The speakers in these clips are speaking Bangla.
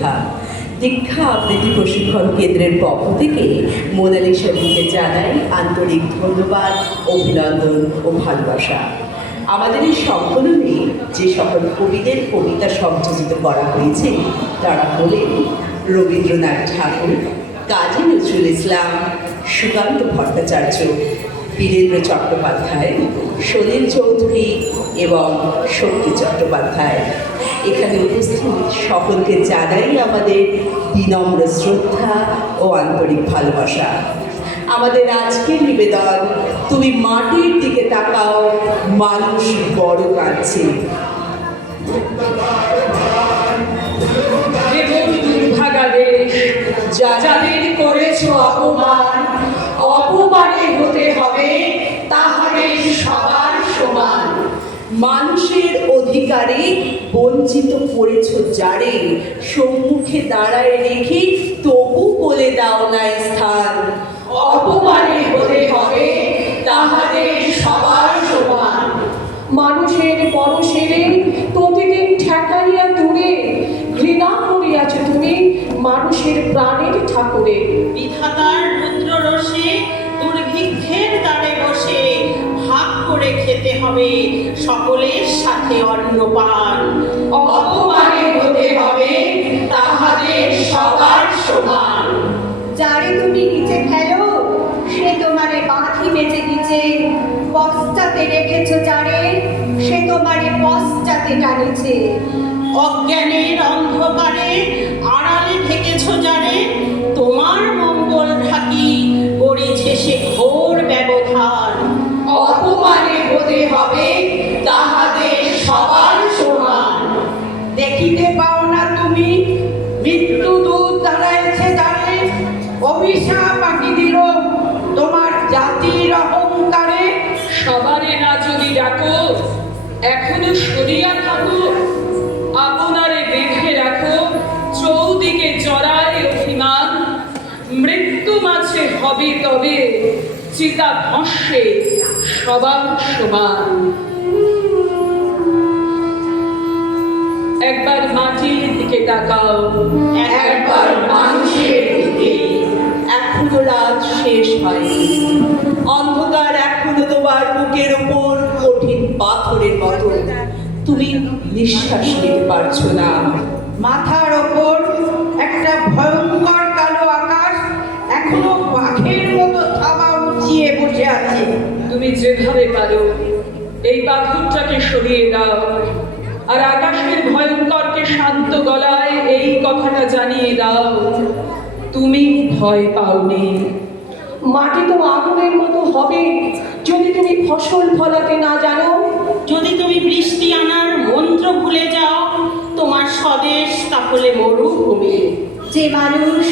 শ্রদ্ধা দীক্ষা আবৃত্তি প্রশিক্ষণ কেন্দ্রের পক্ষ থেকে মোনালিসা দিকে জানাই আন্তরিক ধন্যবাদ, অভিনন্দন ও ভালোবাসা। আমাদের এই সংকলনে যে সকল কবিদের কবিতা সংযোজিত করা হয়েছে, তারা হলেন রবীন্দ্রনাথ ঠাকুর, কাজী নজরুল ইসলাম, সুকান্ত ভট্টাচার্য বীরেন্দ্র চট্টোপাধ্যায়, সলিল চৌধুরী এবং শক্তি চট্টোপাধ্যায়। এখানে উপস্থিত সকলকে জানাই আমাদের বিনম্র শ্রদ্ধা ও আন্তরিক ভালোবাসা। আমাদের আজকের নিবেদন, তুমি মাটির দিকে তাকাও, মানুষ বড় কাঁদছে। যাদের করেছ অপমানে হতে হবে তাহাদের সবার সমান। মানুষের অধিকারে বঞ্চিত করেছ যারে, সম্মুখে দাঁড়ায় রেখে তবু বলে দাও না স্থান। অপমানে হতে হবে, তাহাদের সবার সমান। মানুষের পরশেরে তোমারে মেজে নিচে পশ্চাতে রেখেছো যারে, সে তোমারে পশ্চাতে টানেছে। অজ্ঞানের অন্ধকারে আড়ালে থেকেছ জানে তবে চিতা ভস্যে সবার সমান। একবার মাটির দিকে তাকাও। একবার মানুষের দিকে। এখনও রাত শেষ হয়নি। অন্ধকার এখনও তোমার বুকের ওপর কঠিন পাথরের মতো। তুমি নিঃশ্বাস নিতে পারছ না। মাথার ওপর একটা ভয়ঙ্কর যেভাবে পারো এই পাথরটাকে সরিয়ে দাও আর আকাশের ভয়ঙ্করকে শান্ত গলায় এই কথাটা জানিয়ে দাও তুমি ভয় পাওনি। মাটি তো আগুনের মতো হবে। যদি তুমি ফসল ফলাতে না জানো যদি তুমি বৃষ্টি আনার মন্ত্র ভুলে যাও তোমার স্বদেশ তাহলে মরুভূমি। যে মানুষ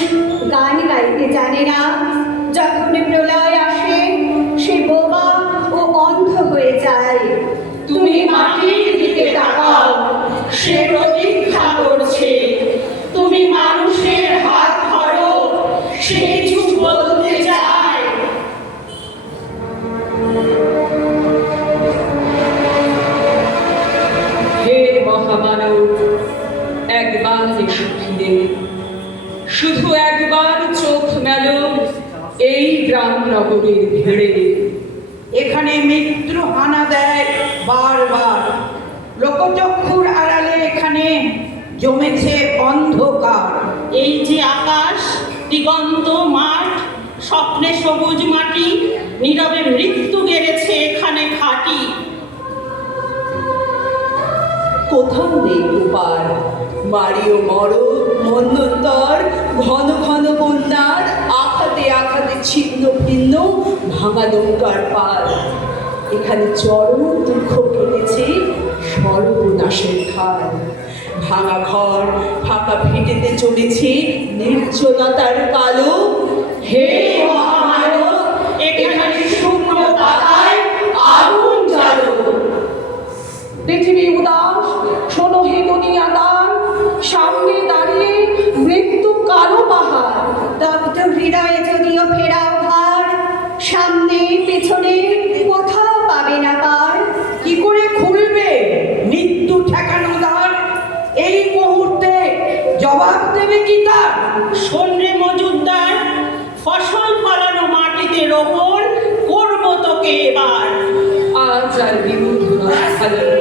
গান গাইতে জানে না জমেছে অন্ধকার। এই যে আকাশ দিগন্ত মাঠ স্বপ্নে সবুজ মাটি নীরবে মৃত্যু গেড়েছে এখানে ঘাটি কোথাও নেই উপার। মারিও মর মন্বন্তর ঘন ঘন বন্যার আঘাতে আঘাতে ছিন্ন ভিন্ন ভাঙা নৌকার পার। এখানে চরম দুঃখ কেটেছে সর্বনাশের খাল ভাঙা ঘর ফাঁকা ফেটেতে চলেছে, নির্জনতার কালো হে জ্বালো। পৃথিবী উদাস শোনো হে দুনিয়াদার সামনে দাঁড়িয়ে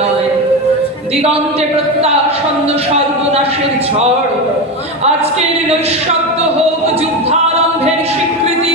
নয়। দিগন্তে প্রত্যাসন্ন সর্বনাশের ঝড়। আজকের নৈশব্দ হোক যুদ্ধারম্ভের স্বীকৃতি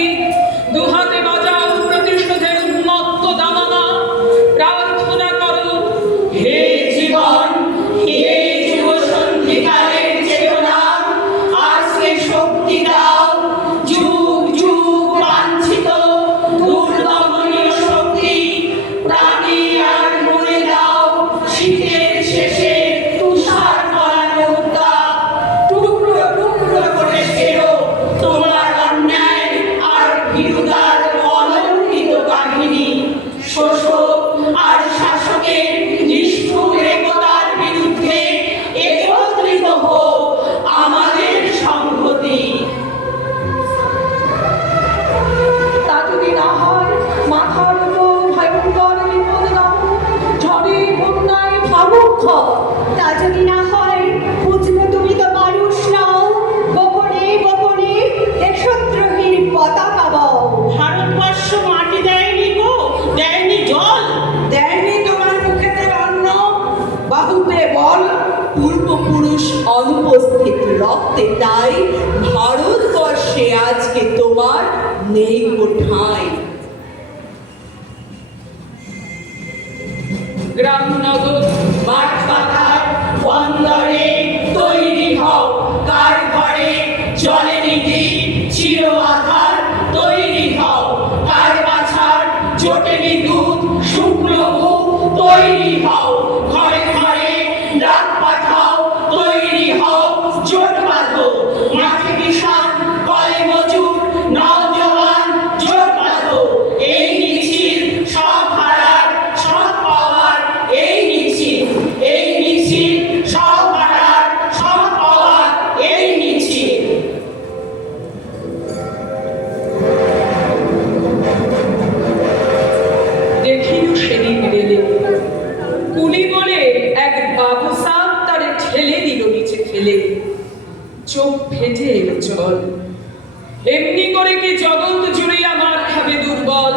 এমনি করে কি জগৎ জুড়ে আমার খাবে দুর্বল?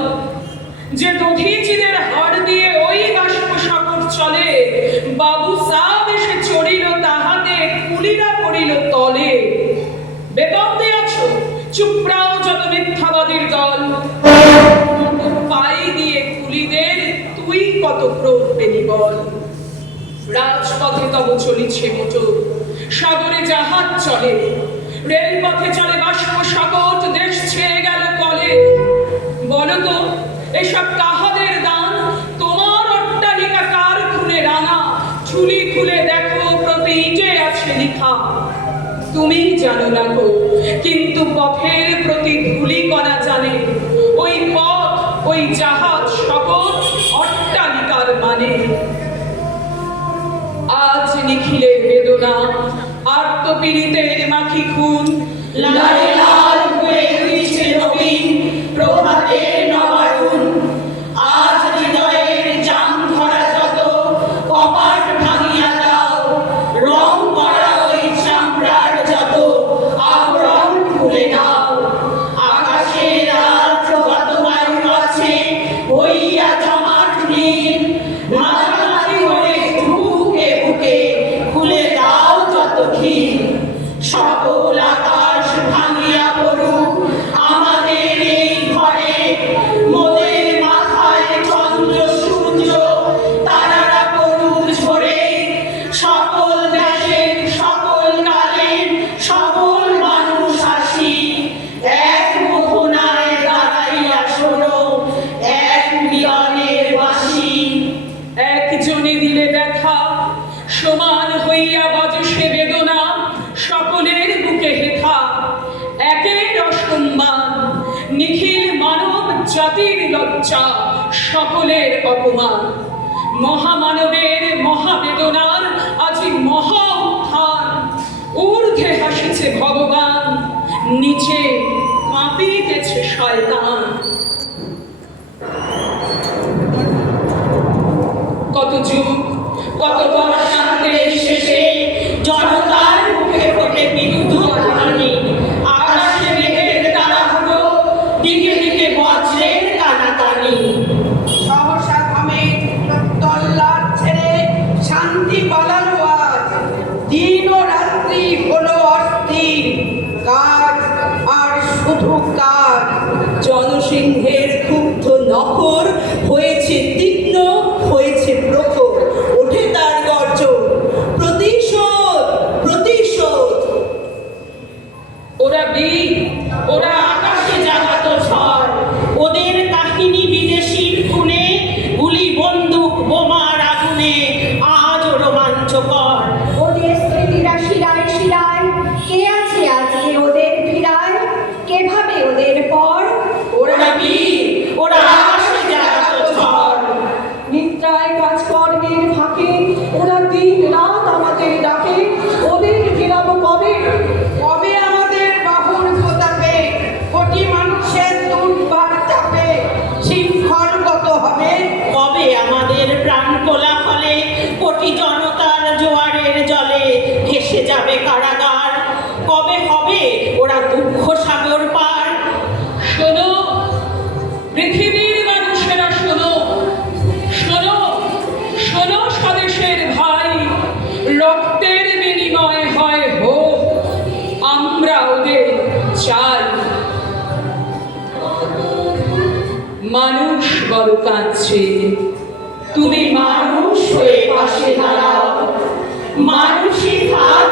যে দধিচিদের হাড় দিয়ে ওই বাষ্প সাগর চলে, বাবু সাব এসে চড়িল তাহাতে, কুলিরা পড়িল তলে। বেতন আছো চুপড়াও যত মিথ্যাবাদীর দল। পাই দিয়ে কুলিদের তুই কত ক্রোধ পেলি বল? রাজপথে তব চলিছে মোটর, সাগরে জাহাজ চলে। রেলপথে চলে বাষ্প সাগর, দেশ ছেয়ে গেল কলে। বলতো এসব কাহাদের দান? তোমার অট্টালিকা কার খুলে রাঙা? ঝুলি খুলে দেখো প্রতি ইটে আছে লিখা। তুমি জানো না গো, কিন্তু পথের প্রতি ধুলি কণা জানে। ওই পথ, ওই জাহাজ সকল অট্টালিকার মানে। আজ নিখিলের বেদনা আত্মপীড়িতের পাখি খুন লারে জাতির লজ্জা, সকলের অপমান। মহামানবের মহাবেদনার আজি মহা উত্থান ঊর্ধ্বে হাসেছে ভগবান, নিচে কাঁপিতেছে শয়তান। কত যুগ, কত বর্ষ জনসিংহের প্রাণ কোলাহলে কোটি জনতার জোয়ারের জলে ভেসে যাবে কারাগার। কবে হবে ওরা দুঃখ সাগর পার? শোনো, পৃথিবীর মানুষেরা শোনো শোনো শোনো স্বদেশের ভাই, রক্তের বিনিময় হয় হোক আমরা ওদের চাই। মানুষ বড় কাঁদছে। তুমি মানুষ হয়ে পাশে দাঁড়াও। মানুষই থাক